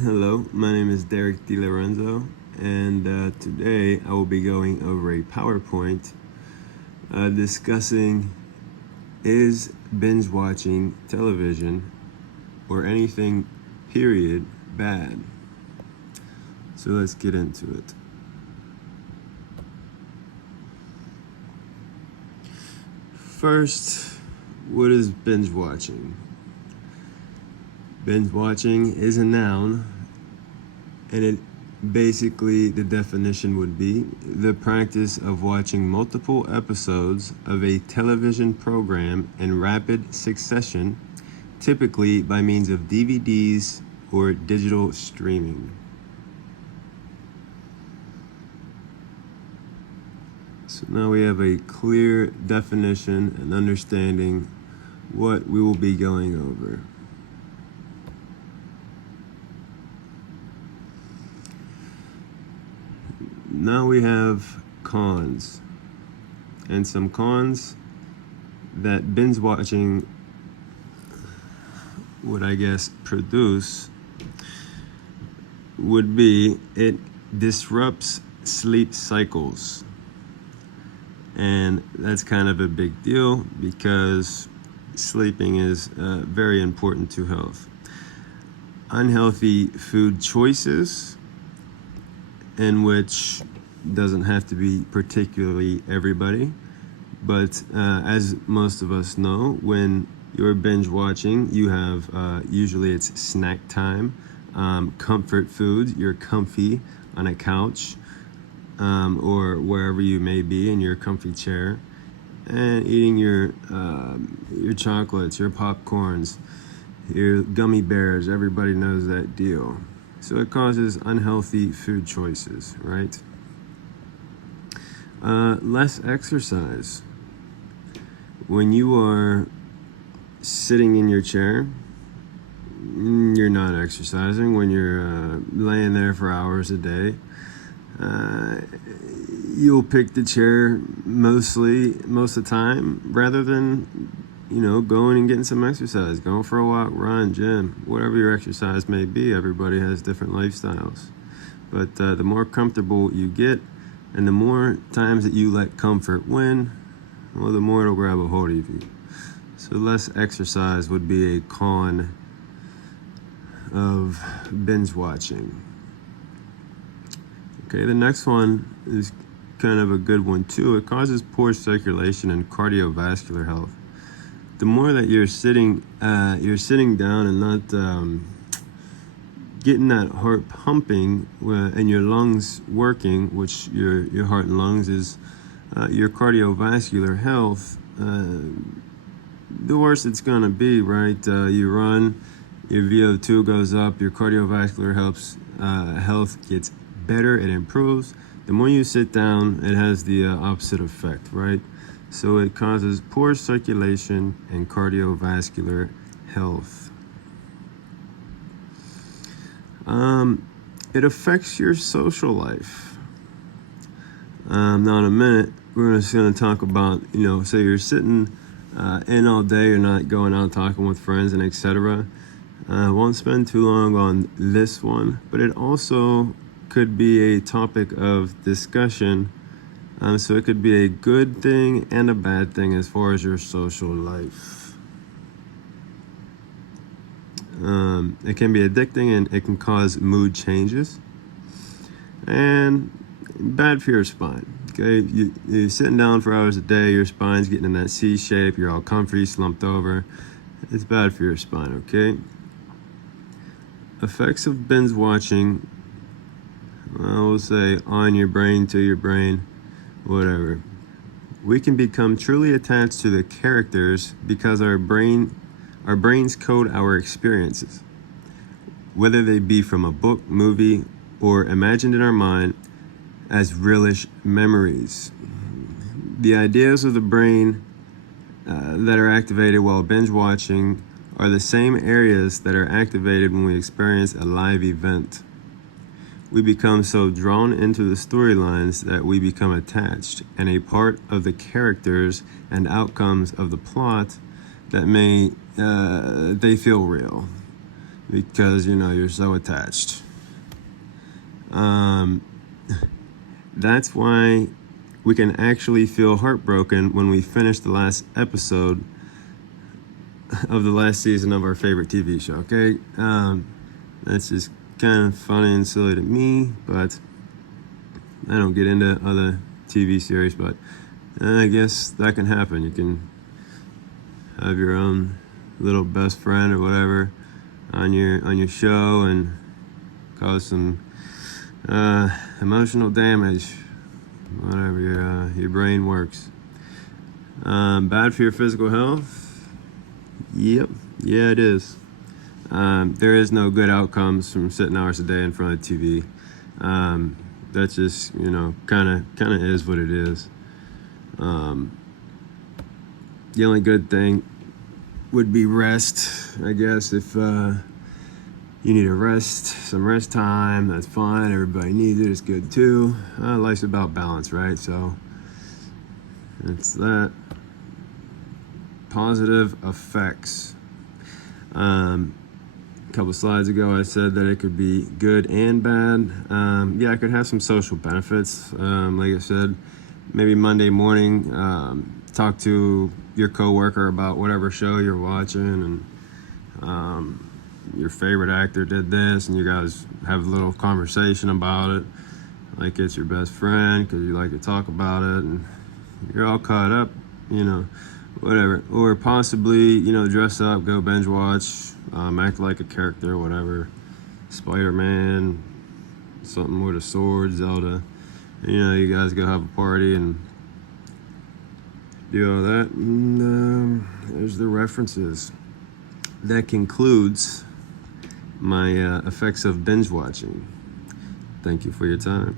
Hello, my name is Derek DiLorenzo, and today I will be going over a PowerPoint discussing is binge watching television or anything, period, bad. So let's get into it. First, what is binge watching? Binge watching is a noun, and it basically, the definition would be the practice of watching multiple episodes of a television program in rapid succession, typically by means of DVDs or digital streaming. So now we have a clear definition and understanding what we will be going over. Now we have cons, and some cons that binge watching would, I guess, produce would be it disrupts sleep cycles. And that's kind of a big deal because sleeping is very important to health. Unhealthy food choices, in which doesn't have to be particularly everybody, but as most of us know, when you're binge watching, you have usually it's snack time, comfort food, you're comfy on a couch or wherever you may be in your comfy chair, and eating your chocolates, your popcorns, your gummy bears. Everybody knows that deal. So it causes unhealthy food choices, right? Less exercise. When you are sitting in your chair, you're not exercising. When you're laying there for hours a day, you'll pick the chair most of the time rather than going and getting some exercise, going for a walk, run, gym, whatever your exercise may be. Everybody has different lifestyles. But the more comfortable you get and the more times that you let comfort win, well, the more it'll grab a hold of you. So less exercise would be a con of binge watching. Okay, the next one is kind of a good one too. It causes poor circulation and cardiovascular health. The more that you're sitting down and not getting that heart pumping and your lungs working, which your heart and lungs is your cardiovascular health, the worse it's gonna be, right? You run, your VO2 goes up, your cardiovascular health gets better, it improves. The more you sit down, it has the opposite effect, right? So it causes poor circulation and cardiovascular health. It affects your social life. Now in a minute, we're just going to talk about, say you're sitting in all day, you're not going out talking with friends and etc. Won't spend too long on this one, but it also could be a topic of discussion. So it could be a good thing and a bad thing as far as your social life. It can be addicting and it can cause mood changes. And bad for your spine. Okay, you're sitting down for hours a day, your spine's getting in that C shape, you're all comfy, slumped over. It's bad for your spine, okay? Effects of binge watching, I will say on your brain, to your brain, whatever. We can become truly attached to the characters because our brains code our experiences, whether they be from a book, movie, or imagined in our mind as realish memories. The ideas of the brain that are activated while binge watching are the same areas that are activated when we experience a live event. We become so drawn into the storylines that we become attached and a part of the characters and outcomes of the plot that they feel real. because you're so attached. That's why we can actually feel heartbroken when we finish the last episode of the last season of our favorite TV show, okay? That's just kind of funny and silly to me, but I don't get into other TV series, but I guess that can happen. You can have your own little best friend or whatever on your show and cause some emotional damage, whatever your brain works. Bad for your physical health? Yep, yeah, it is. There is no good outcomes from sitting hours a day in front of the TV. That's just kind of is what it is. The only good thing would be rest, I guess. If you need some rest time, that's fine. Everybody needs it. It's good too. Life's about balance, right? So it's that. Positive effects. A couple slides ago, I said that it could be good and bad. Yeah, it could have some social benefits. Like I said, maybe Monday morning, talk to your coworker about whatever show you're watching, and your favorite actor did this, and you guys have a little conversation about it, like it's your best friend because you like to talk about it, and you're all caught up, whatever. Or possibly, dress up, go binge watch, act like a character, whatever. Spider-Man, something with a sword, Zelda. You guys go have a party and do all that. And there's the references. That concludes my effects of binge watching. Thank you for your time.